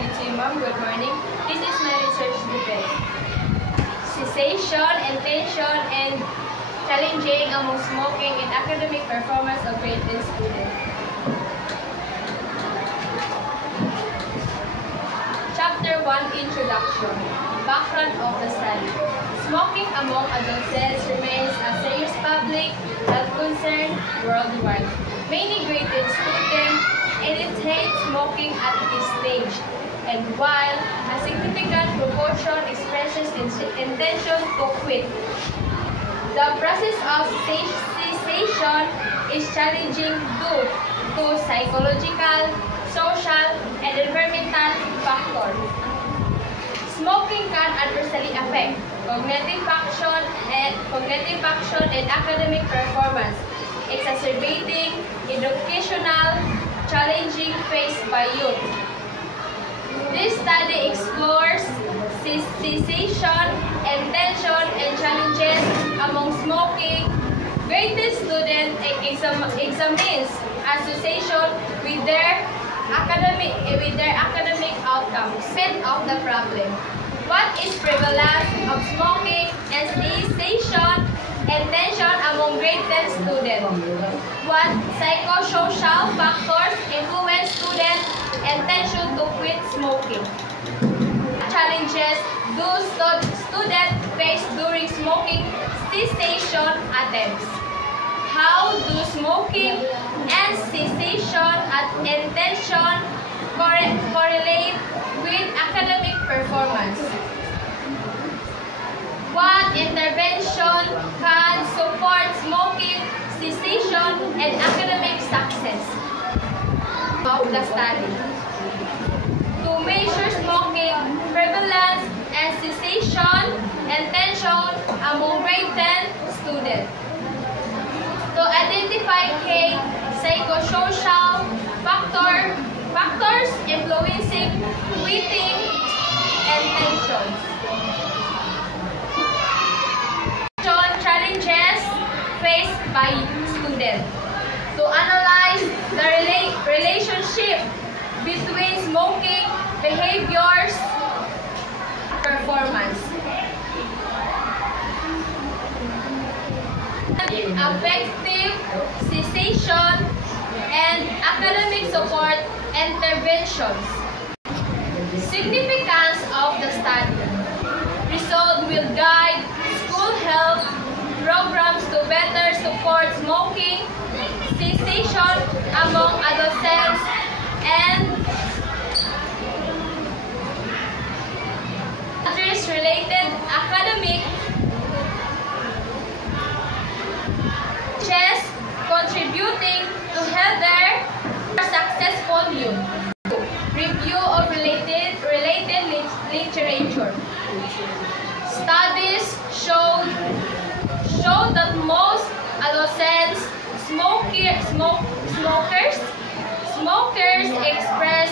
you too, Mom. Good morning. This is my research debate. Cessation, intention, and challenging among smoking and academic performance of grade 10 students. Chapter 1, Introduction. Background of the study. Smoking among adolescents remains a serious public health concern worldwide. Many grade 10 students initiate smoking at this stage, and while a significant proportion expresses intention to quit, the process of cessation is challenging due to psychological, social, and environmental factors. Smoking can adversely affect cognitive function and academic performance, exacerbating educational challenges faced by youth. This study explores cessation, intention, and challenges among smoking grade 10 students and examines association with their academic outcomes. End of the problem. What is prevalence of smoking and cessation intention among grade 10 students? What psychosocial factors influence students' intention to quit smoking? Challenges do students face during smoking cessation attempts? How do smoking and cessation intention correlate with academic performance? What intervention can support smoking cessation and academic success? Of the study. To measure smoking prevalence and cessation intention among grade 10 students. To identify key psychosocial factors influencing quitting intentions. Challenges faced by students. To analyze the relationship between smoking behaviors and performance. Effective cessation and academic support interventions. Significance of the study. Result will guide school health programs to better support smoking cessation among adolescents and address related academic challenges contributing to healthier, successful youth. Review of related literature. Studies show that most adolescents smokers express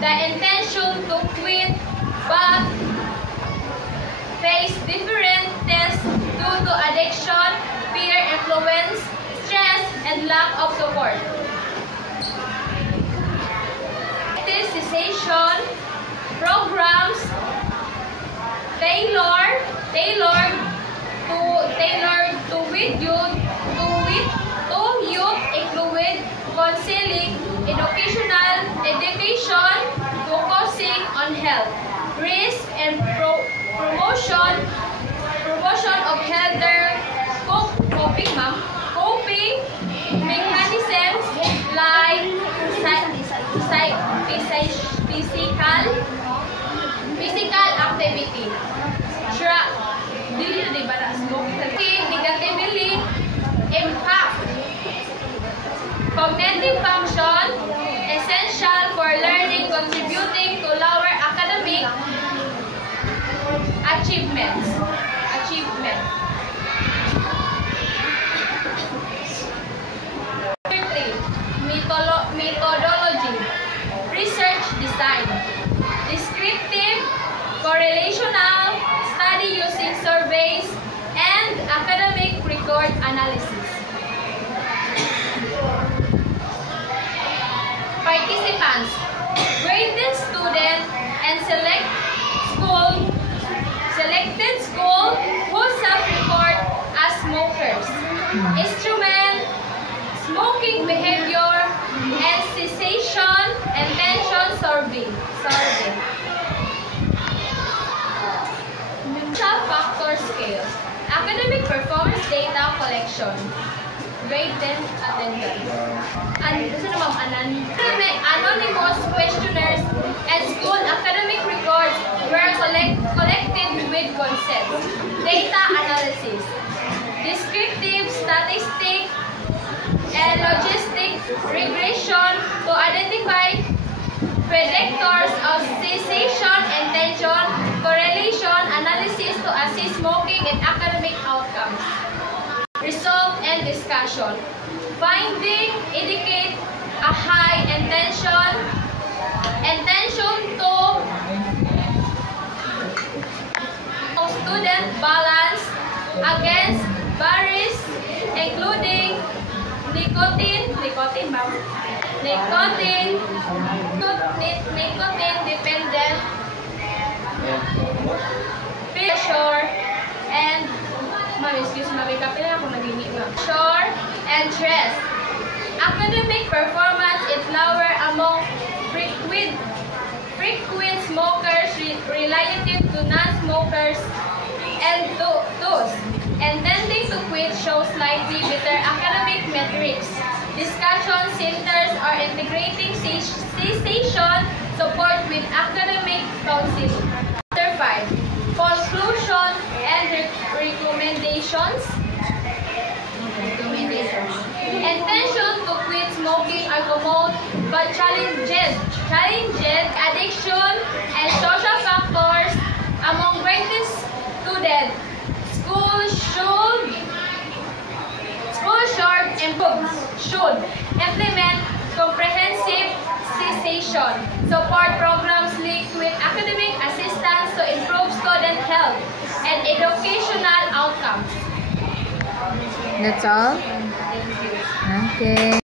the intention to quit but face differences due to addiction, peer influence, stress, and lack of support. Cessation programs tailored to youth include counseling, education focusing on health, risk, and promotion of healthier coping mechanisms like physical activity. Negatively impact cognitive function, essential for learning, contributing to lower academic achievements. Survey. Factor scale. Academic performance data collection. Grade 10 attendance. Anonymous questionnaires and school academic records were collected with consent. Data analysis. Descriptive statistic and logistic regression to identify predictors of cessation, intention, correlation, analysis to assess smoking and academic outcomes. Result and discussion. Finding indicate a high intention to student balance against barriers including nicotine dependent pressure and pressure and stress. Academic performance is lower among frequent smokers relative to non-smokers, and those intending to quit show slightly better academic metrics. Discussion centers are integrating cessation support with academic counseling. Chapter 5. Conclusion and recommendations. Intention to quit smoking are common but challenges addiction and social factors among graded students. Should implement comprehensive cessation support programs linked with academic assistance to improve student health and educational outcomes. That's all? Thank you. Okay.